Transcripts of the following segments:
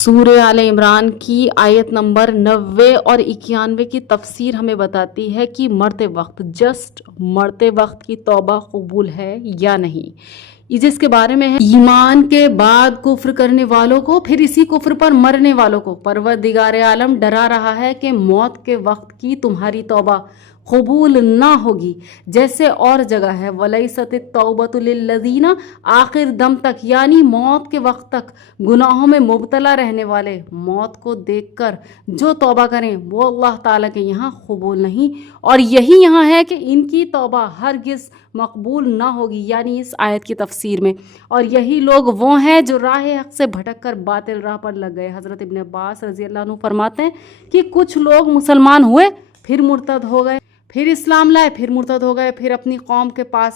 سورہ آل عمران کی آیت نمبر 90 اور 91 کی تفسیر ہمیں بتاتی ہے کہ مرتے وقت کی توبہ قبول ہے یا نہیں، جس کے بارے میں ہے ایمان کے بعد کفر کرنے والوں کو، پھر اسی کفر پر مرنے والوں کو پروردگار عالم ڈرا رہا ہے کہ موت کے وقت کی تمہاری توبہ قبول نہ ہوگی، جیسے اور جگہ ہے وَلَيْسَتِ التَّوْبَةُ لِلَّذِينَ، آخر دم تک یعنی موت کے وقت تک گناہوں میں مبتلا رہنے والے موت کو دیکھ کر جو توبہ کریں وہ اللہ تعالیٰ کے یہاں قبول نہیں، اور یہی یہاں ہے کہ ان کی توبہ ہرگز مقبول نہ ہوگی، یعنی اس آیت کی تفسیر میں، اور یہی لوگ وہ ہیں جو راہ حق سے بھٹک کر باطل راہ پر لگ گئے۔ حضرت ابن عباس رضی اللہ عنہ فرماتے ہیں کہ کچھ لوگ مسلمان ہوئے، پھر مرتد ہو گئے، پھر اسلام لائے، پھر مرتد ہو گئے، پھر اپنی قوم کے پاس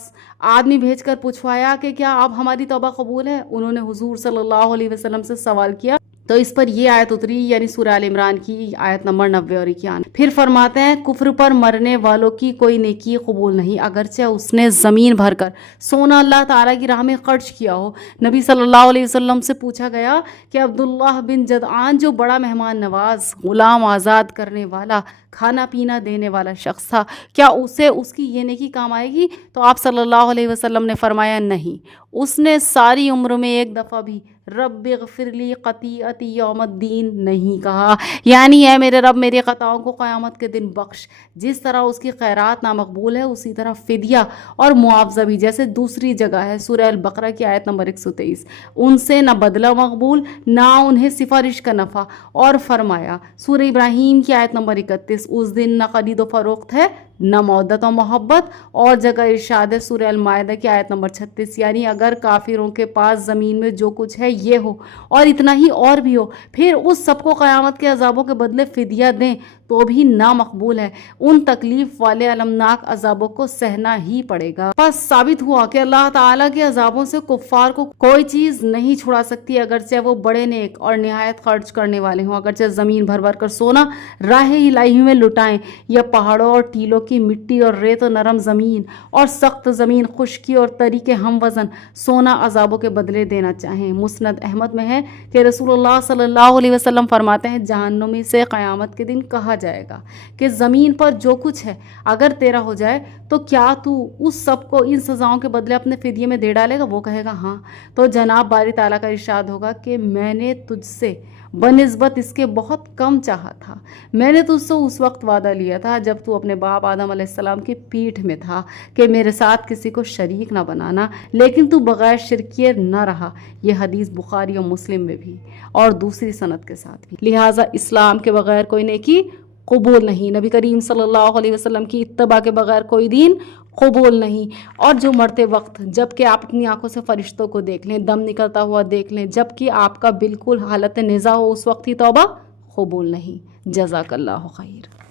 آدمی بھیج کر پوچھوایا کہ کیا اب ہماری توبہ قبول ہے؟ انہوں نے حضور صلی اللہ علیہ وسلم سے سوال کیا تو اس پر یہ آیت اتری، یعنی سورہ آل عمران کی آیت نمبر 90 اور 91۔ پھر فرماتے ہیں کفر پر مرنے والوں کی کوئی نیکی قبول نہیں، اگرچہ اس نے زمین بھر کر سونا اللہ تعالیٰ کی راہ میں خرچ کیا ہو۔ نبی صلی اللہ علیہ وسلم سے پوچھا گیا کہ عبداللہ بن جدعان جو بڑا مہمان نواز، غلام آزاد کرنے والا، کھانا پینا دینے والا شخص تھا، کیا اسے اس کی یہ نیکی کام آئے گی؟ تو آپ صلی اللہ علیہ وسلم نے فرمایا نہیں، اس نے ساری عمر میں ایک دفعہ بھی رب اغفر لی خطیئتی یوم الدین نہیں کہا، یعنی اے میرے رب میری خطاؤں کو قیامت کے دن بخش۔ جس طرح اس کی خیرات نامقبول ہے، اسی طرح فدیہ اور معاوضہ بھی، جیسے دوسری جگہ ہے سورہ البقرہ کی آیت نمبر 123، ان سے نہ بدلہ مقبول نہ انہیں سفارش کا نفع۔ اور فرمایا سورہ ابراہیم کی آیت نمبر 31، اس دن نہ خرید و فروخت ہے نہ مودت و محبت۔ اور جگہ ارشاد ہے سورہ المائدہ کی آیت نمبر 36، یعنی اگر کافروں کے پاس زمین میں جو کچھ ہے یہ ہو اور اتنا ہی اور بھی ہو، پھر اس سب کو قیامت کے عذابوں کے بدلے فدیہ دیں تو بھی نامقبول ہے، ان تکلیف والے المناک عذابوں کو سہنا ہی پڑے گا۔ پس ثابت ہوا کہ اللہ تعالیٰ کے عذابوں سے کفار کو کوئی چیز نہیں چھڑا سکتی، اگرچہ وہ بڑے نیک اور نہایت خرچ کرنے والے ہوں، اگرچہ زمین بھر بھر کر سونا راہ الہی میں لٹائیں، یا پہاڑوں اور ٹیلوں کی مٹی اور ریت و نرم زمین اور سخت زمین، خشکی اور تری کے ہم وزن سونا عذابوں کے بدلے دینا چاہیں۔ مسند احمد میں ہے کہ رسول اللہ صلی اللہ علیہ وسلم فرماتے ہیں جہنمی سے قیامت کے دن کہا جائے گا کہ زمین پر جو کچھ ہے اگر تیرا ہو جائے تو کیا تو اس سب کو ان سزاؤں کے بدلے اپنے فدیے میں دے ڈالے گا؟ وہ کہے گا ہاں، تو جناب باری تعالیٰ کا ارشاد ہوگا کہ میں نے تجھ سے بنسبت اس کے بہت کم چاہا تھا، میں نے تجھ سے اس وقت وعدہ لیا تھا جب تو اپنے باپ آدم علیہ السلام کی پیٹھ میں تھا کہ میرے ساتھ کسی کو شریک نہ بنانا، لیکن تو بغیر شرکیہ نہ رہا۔ یہ حدیث بخاری اور مسلم میں بھی اور دوسری سند کے ساتھ بھی۔ لہٰذا اسلام کے بغیر کوئی نیکی قبول نہیں، نبی کریم صلی اللہ علیہ وسلم کی اتباع کے بغیر کوئی دین قبول نہیں۔ اور جو مرتے وقت جب کہ آپ اپنی آنکھوں سے فرشتوں کو دیکھ لیں، دم نکلتا ہوا دیکھ لیں، جب کہ آپ کا بالکل حالت نزا ہو، اس وقت ہی توبہ قبول نہیں۔ جزاک اللہ خیر۔